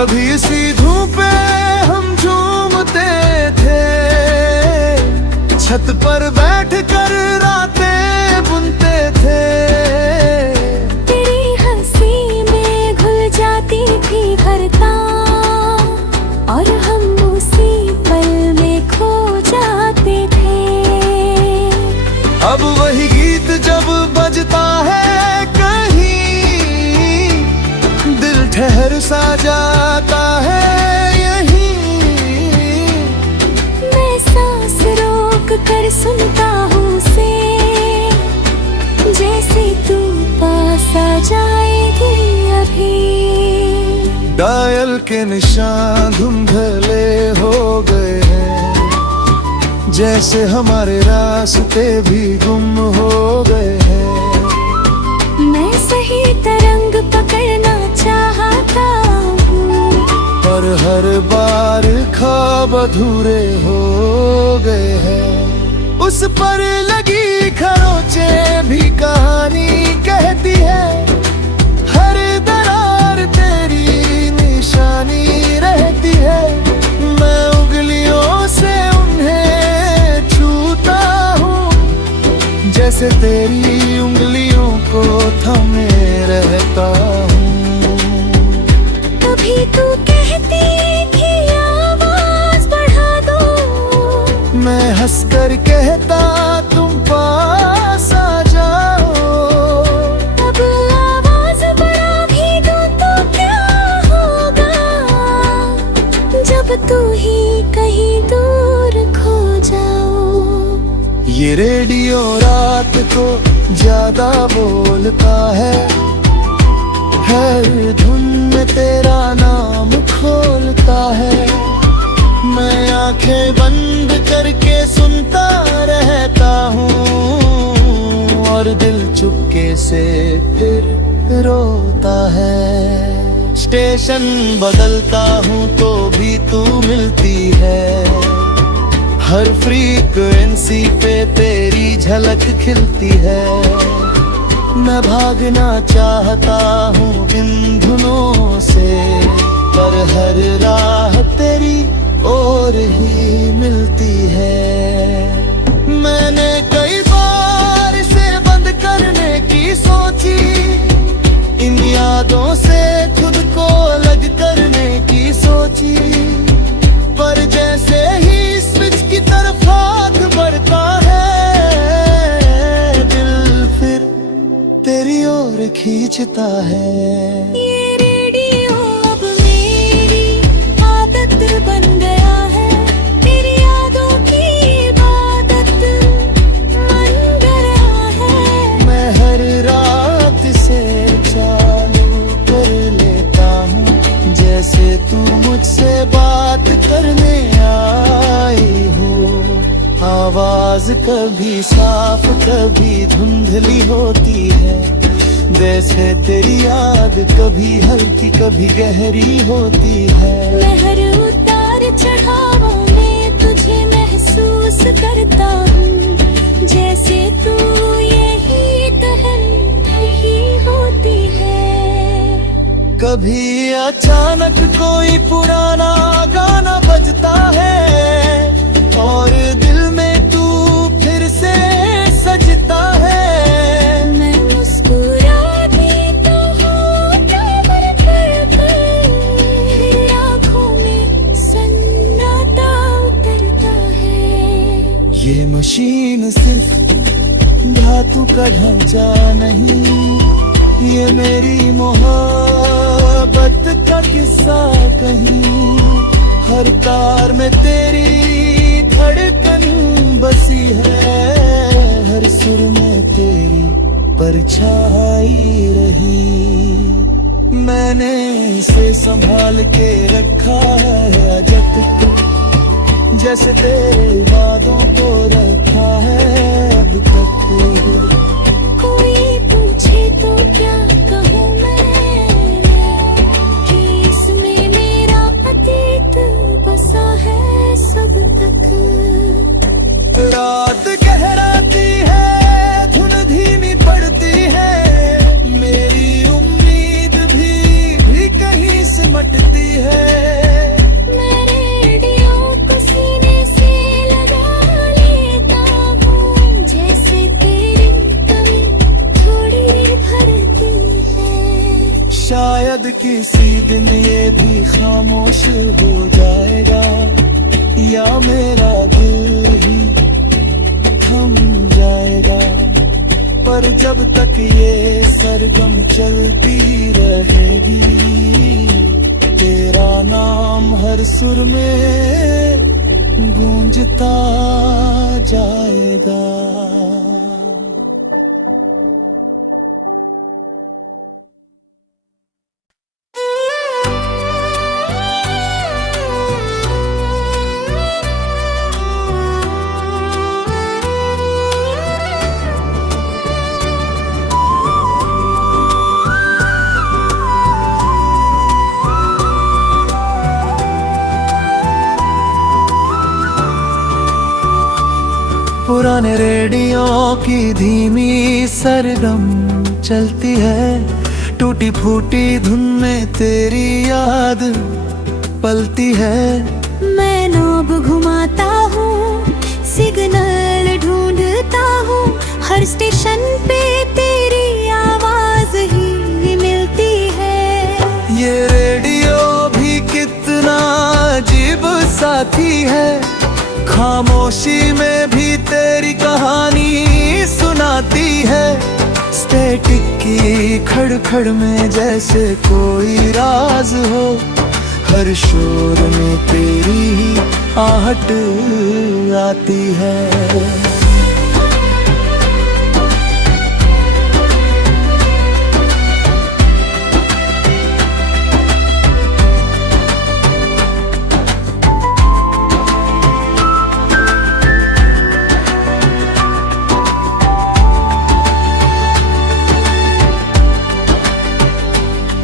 कभी इसी धूप पे हम झूमते थे, छत पर बैठ कर रातें बुनते थे। तेरी हंसी में घुल जाती थी हरता, और हम उसी पल में खो जाते थे। अब वही गीत जब बजता है कहीं, दिल ठहर सा जाता है यहीं। मैं सांस रोक कर सुनता हूँ उसे, जैसे तू पास आ जाएगी अभी। डायल के निशान धुंधले हो गए हैं, जैसे हमारे रास्ते भी गुम हो गए हैं। मैं सही तरंग पकड़ना चाहता हूँ, पर हर बार ख्वाब अधूरे हो गए हैं। उस पर लगी खरोंचे भी कहानी कहती है, हर दरार तेरी निशानी रहती है। मैं उंगलियों से उन्हें छूता हूँ, जैसे तेरी उंगलियों को थमे रहता हूँ। कभी तू कहती थी आवाज बढ़ा दो, मैं हंसकर कहता तुम पास आ जाओ। अब आवाज बढ़ा भी दूं तो क्या होगा, जब तू ही कहीं दूर खो जाओ। ये रेडियो रात को ज्यादा बोलता है, हर धुन में तेरा नाम खोलता है। मैं आंखें बंद करके सुनता रहता हूँ, और दिल चुपके से फिर रोता है। स्टेशन बदलता हूँ तो भी तू मिलती है, हर फ्रीक्वेंसी पे तेरी झलक खिलती है। मैं भागना चाहता हूँ इन धुनों से, पर हर राह तेरी ओर ही मिलती है। मैंने कई बार इसे बंद करने की सोची, इन यादों से खुद को अलग करने की सोची, पर जैसे ही स्विच की तरफ हाथ बढ़ता है, दिल फिर तेरी ओर खींचता है। ये रेडियो अब मेरी आदत बन गया है, तेरी यादों की इबादत मन गया है। मैं हर रात से चालू कर लेता हूँ, जैसे तू मुझसे बात करने आई हो। आवाज कभी साफ कभी धुंधली होती है, जैसे तेरी याद कभी हल्की कभी गहरी होती है। मैं हर उतार चढ़ावों में तुझे महसूस करता हूँ, जैसे तू यही तन्हाई होती है। कभी अचानक कोई पुराना गाना बजता है, और दिल में तू फिर से सजता है। मैं मुस्कुराती तो हूँ क्या कर फिर आँखों में सन्नाटा उतरता है। ये मशीन सिर्फ धातु का ढांचा नहीं, ये मेरी मोहब्बत का किस्सा कहीं। हर तार में तेरी धड़कन बसी है, हर सुर में तेरी परछाई रही। मैंने इसे संभाल के रखा है अजत, जैसे तेरे वादों को रखा है अब तक। कोई पूछे तो क्या कहूँ मैं, कि इसमें मेरा अतीत बसा है सब तक। रात गहराती है, धुन धीमी पड़ती है, मेरी उम्मीद भी कहीं सिमटती है। किसी दिन ये भी खामोश हो जाएगा, या मेरा दिल ही थम जाएगा। पर जब तक ये सरगम चलती रहेगी, तेरा नाम हर सुर में गूंजता जाएगा। पुराने रेडियो की धीमी सरगम चलती है, टूटी फूटी धुन में तेरी याद पलती है। मैं नॉब घुमाता हूँ, सिग्नल ढूंढता हूँ, हर स्टेशन पे तेरी आवाज ही मिलती है। ये रेडियो भी कितना अजीब साथी है, खामोशी में भी तेरी कहानी सुनाती है। स्टैटिक की खड़खड़ में जैसे कोई राज हो, हर शोर में तेरी आहट आती है।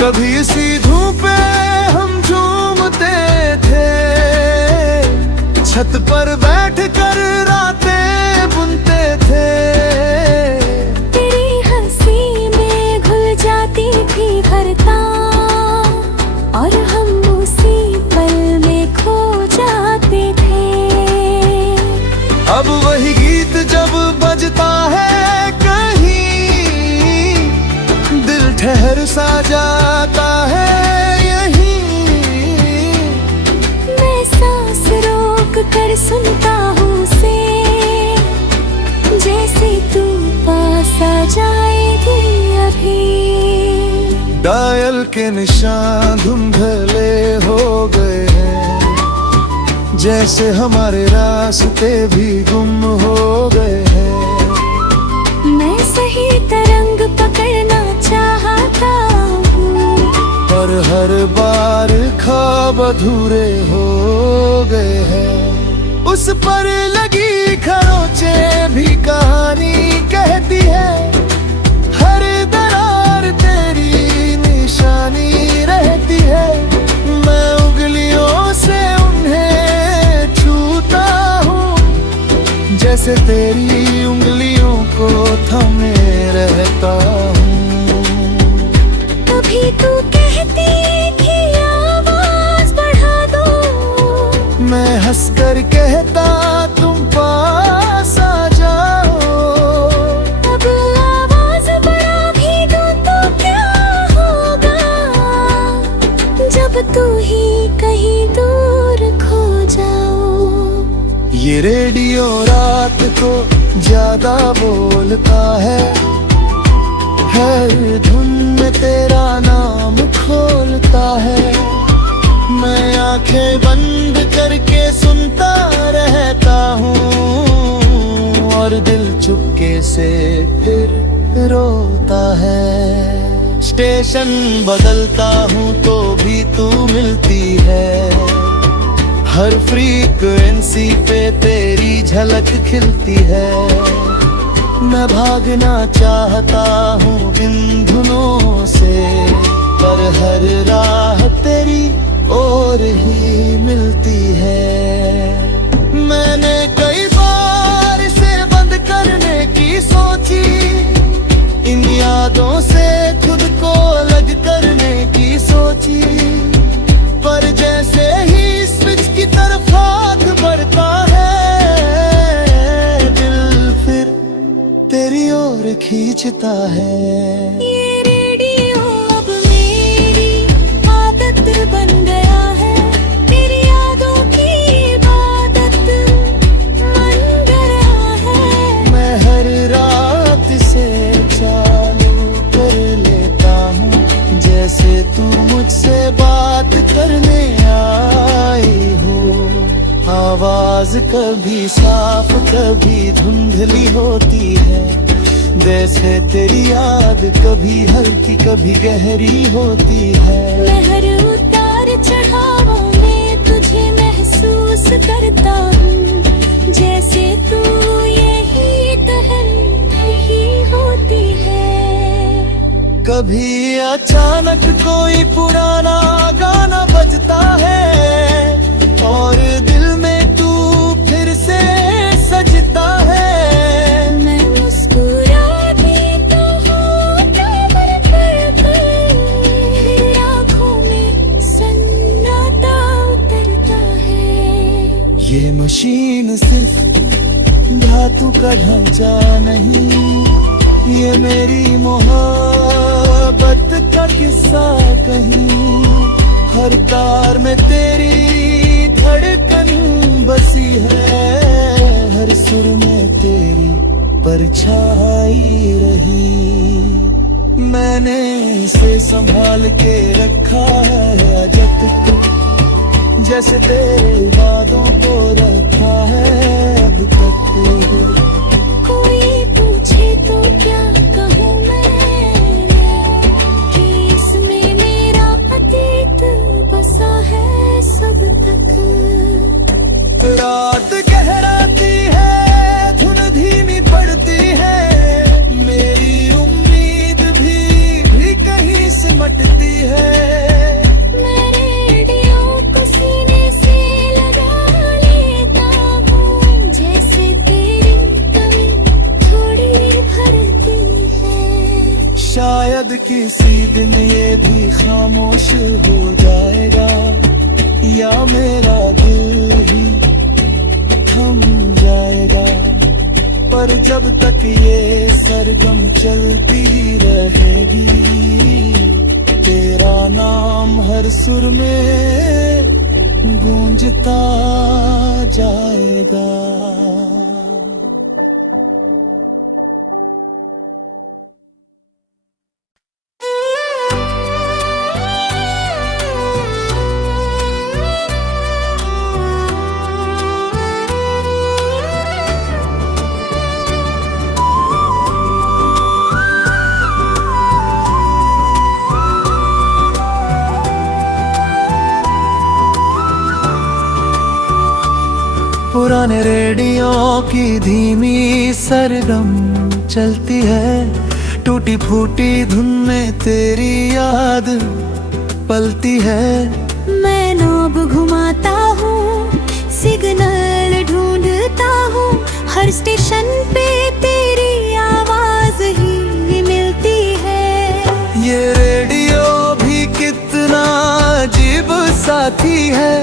कभी इसी धूप पे हम झूमते थे, छत पर बैठ कर रातें बुनते थे। तेरी हंसी में घुल जाती थी हर तान, और हम उसी पल में खो जाते थे। अब वही गीत जब बजता है कहीं, दिल ठहर सा जाता है यहीं। मैं सांस रोक कर सुनता हूँ उसे, जैसे तू पास आ जाएगी अभी। डायल के निशान धुंधले हो गए हैं, जैसे हमारे रास्ते भी गुम हो गए हैं। मैं सही तरंग पकड़ना चाहता हूँ, पर हर बार ख्वाब अधूरे हो गए हैं। उस पर लगी खरोंचे भी कहानी कहती है, हर दरार तेरी निशानी रहती है। मैं उंगलियों से उन्हें छूता हूँ, जैसे तेरी उंगलियों को थमे रहता हूँ। तभी तू कहती थी आवाज बढ़ा दो, मैं हंसकर कहता तुम पास आ जाओ। अब आवाज बढ़ा भी दूं तो क्या होगा, जब तू ही कहीं दूर खो जाओ। ये रेडियो रात को ज्यादा बोलता है, हर धुन में तेरा नाम खोलता है। मैं आंखें बंद करके सुनता रहता हूँ, और दिल चुपके से फिर रोता है। स्टेशन बदलता हूँ तो भी तू मिलती है, हर फ्रीक्वेंसी पे तेरी झलक खिलती है। मैं भागना चाहता हूँ इन धुनों से, पर हर राह तेरी ओर ही मिलती है। मैंने कई बार इसे बंद करने की सोची, इन यादों से खुद को अलग करने की सोची, पर जैसे ही स्विच की तरफ हाथ बढ़ता है, दिल फिर तेरी ओर खींचता है। ये रेडियो अब मेरी आवाज कभी साफ कभी धुंधली होती है, जैसे तेरी याद कभी हल्की कभी गहरी होती है। मैं हर उतार चढ़ावों में तुझे महसूस करता हूँ, जैसे तू यही ही होती है। कभी अचानक कोई पुराना गाना बजता है और दिल में तू फिर से सजता है। मैं मुस्कुराती तो हूँ कमर पर, आँखों में सन्नाटा उतरता है। ये मशीन सिर्फ धातु का ढांचा नहीं, ये मेरी मोहब्बत का किस्सा कहीं। हर तार में तेरी धड़कन बसी है, हर सुर में तेरी परछाई रही। मैंने इसे संभाल के रखा है अजब तक, जैसे तेरे वादों को रखा है अब तक। कोई पूछे तो क्या कहूँ मैं, कि इसमें मेरा अतीत बसा है सब तक। रात गहराती है धुन धीमी पड़ती है, मेरी उम्मीद भी कहीं सिमटती है। मैं रेडियो को सीने से लगा लेता हूँ, जैसे तेरी कमी थोड़ी भरती है। शायद किसी दिन ये भी खामोश हो जाएगा, या मेरा दिल ही थम जाएगा। पर जब तक ये सरगम चलती ही रहेगी, तेरा नाम हर सुर में गूंजता जाएगा। पुराने रेडियो की धीमी सरगम चलती है, टूटी फूटी धुन में तेरी याद पलती है। मैं नॉब घुमाता हूँ, सिग्नल ढूंढता हूँ, हर स्टेशन पे तेरी आवाज ही मिलती है। ये रेडियो भी कितना अजीब साथी है,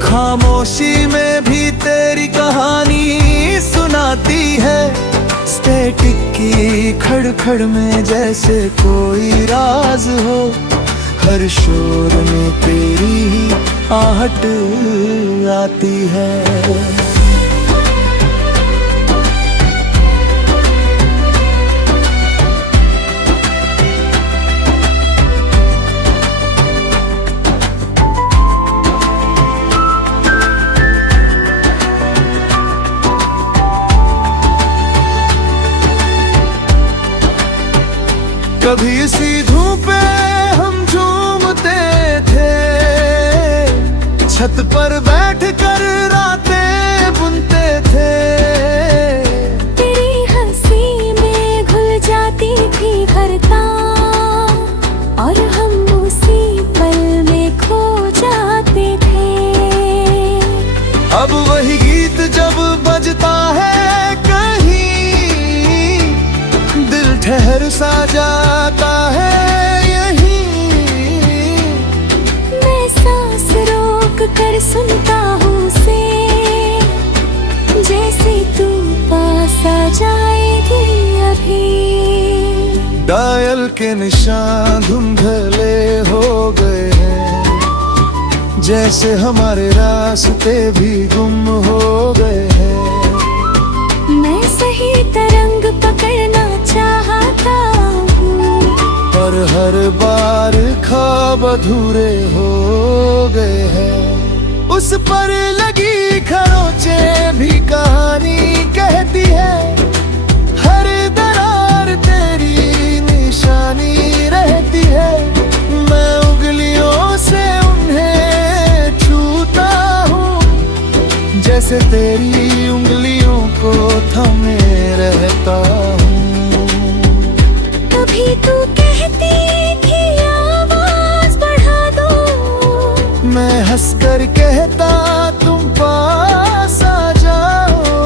खामोशी में भी तेरी कहानी सुनाती है। स्टैटिक की खड़खड़ में जैसे कोई राज हो, हर शोर में तेरी आहट आती है। कभी इसी धूप पे हम झूमते थे, छत पर बैठ कर रातें बुनते थे। तेरी हंसी में घुल जाती थी हर तान, और हम उसी पल में खो जाते थे। अब वही गीत जब बजता है कहीं, दिल ठहर सा जाता है यहीं। मैं सांस रोक कर सुनता हूँ उसे, जैसे तू पास आ जाएगी अभी। डायल के निशान धुंधले हो गए हैं, जैसे हमारे रास्ते भी गुम हो गए हैं। मैं सही तरंग पकड़ना चाहता हूँ, पर हर बार ख्वाब अधूरे हो गए हैं। उस पर लगी खरोंचे भी कहानी कहती है, हर दरार तेरी निशानी रहती है। मैं उंगलियों से उन्हें छूता हूँ, जैसे तेरी उंगलियों को थमे रहता हूँ। कभी तू कहती थी आवाज बढ़ा दो, मैं हंसकर कहता तुम पास आ जाओ।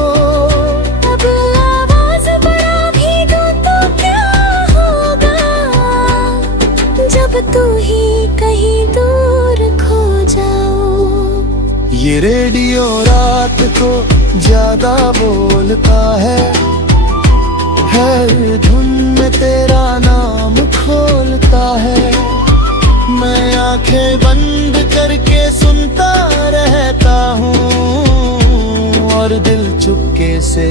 अब आवाज बढ़ा भी दूं तो क्या होगा, जब तू ही कहीं दूर खो जाओ। ये रेडियो रात को ज्यादा बोलता है, हर धुन में तेरा नाम खोलता है। मैं आंखें बंद करके सुनता रहता हूँ, और दिल चुपके से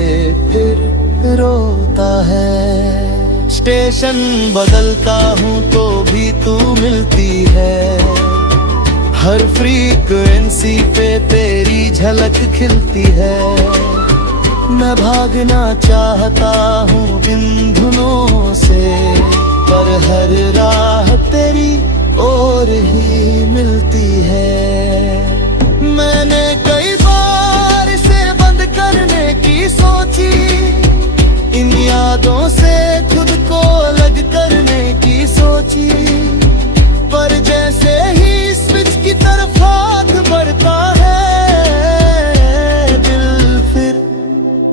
फिर रोता है। स्टेशन बदलता हूँ तो भी तू मिलती है, हर फ्रीक्वेंसी पे तेरी झलक खिलती है। मैं भागना चाहता हूँ इन धुनों से, पर हर राह तेरी ओर ही मिलती है। मैंने कई बार इसे बंद करने की सोची, इन यादों से खुद को अलग करने की सोची, पर जैसे ही स्विच की तरफ हाथ बढ़ता है, दिल फिर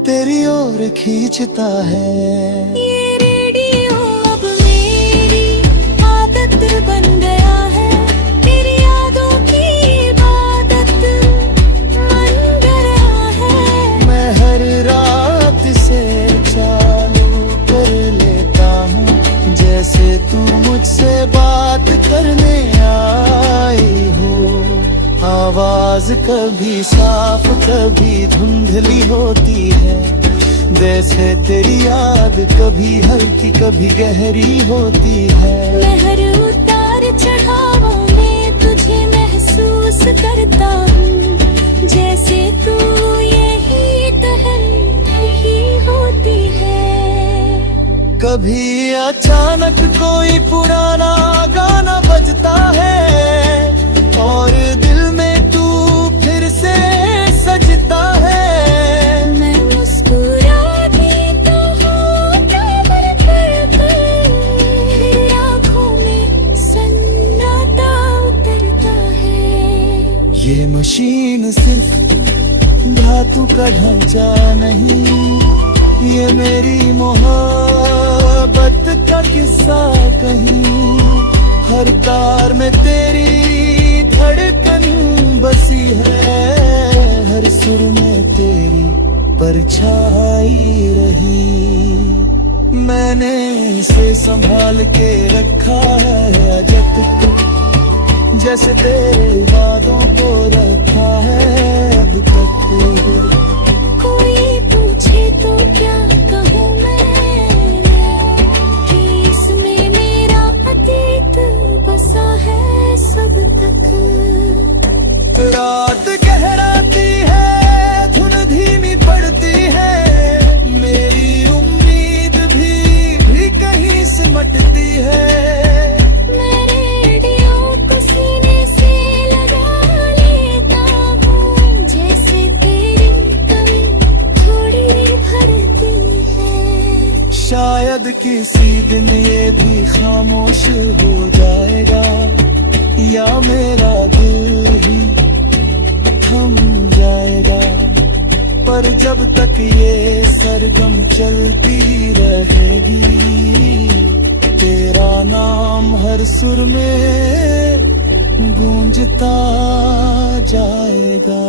तेरी ओर खींचता है। ये रेडियो अब मेरी आदत बन गया है, तेरी यादों की इबादत मन गया है। मैं हर रात से चालू कर लेता हूँ, जैसे तू मुझसे बात करने आई हो। आवाज कभी साफ कभी धुंधली होती है, जैसे तेरी याद कभी हल्की कभी गहरी होती है। मैं हर उतार चढ़ावों में तुझे महसूस करता हूँ, जैसे तू यही ही होती है। कभी अचानक कोई पुराना गाना बजता है, और दिल में तू फिर से सजता है। मैं मुस्कुराती तो हूँ कमर पर, फिर आँखों में सन्नाटा उतरता है। ये मशीन सिर्फ धातु का ढांचा नहीं, ये मेरी मोहब्बत का किस्सा कहीं। हर तार में तेरी धड़कन बसी है, हर सुर में तेरी परछाई रही। मैंने इसे संभाल के रखा है अजब तक, जैसे तेरे वादों को रखा है अब तक। कोई पूछे तो क्या कहूँ मैं, कि इसमें मेरा अतीत बसा है सब तक। रात गहराती है, धुन धीमी पड़ती है, मेरी उम्मीद भी कहीं सिमटती है। मैं रेडियो को सीने से लगा लेता हूँ, जैसे तेरी कमी थोड़ी भरती है। शायद किसी दिन ये भी खामोश हो जाएगा, या मेरा दिल ही थम जाएगा। पर जब तक ये सरगम चलती रहेगी, तेरा नाम हर सुर में गूंजता जाएगा।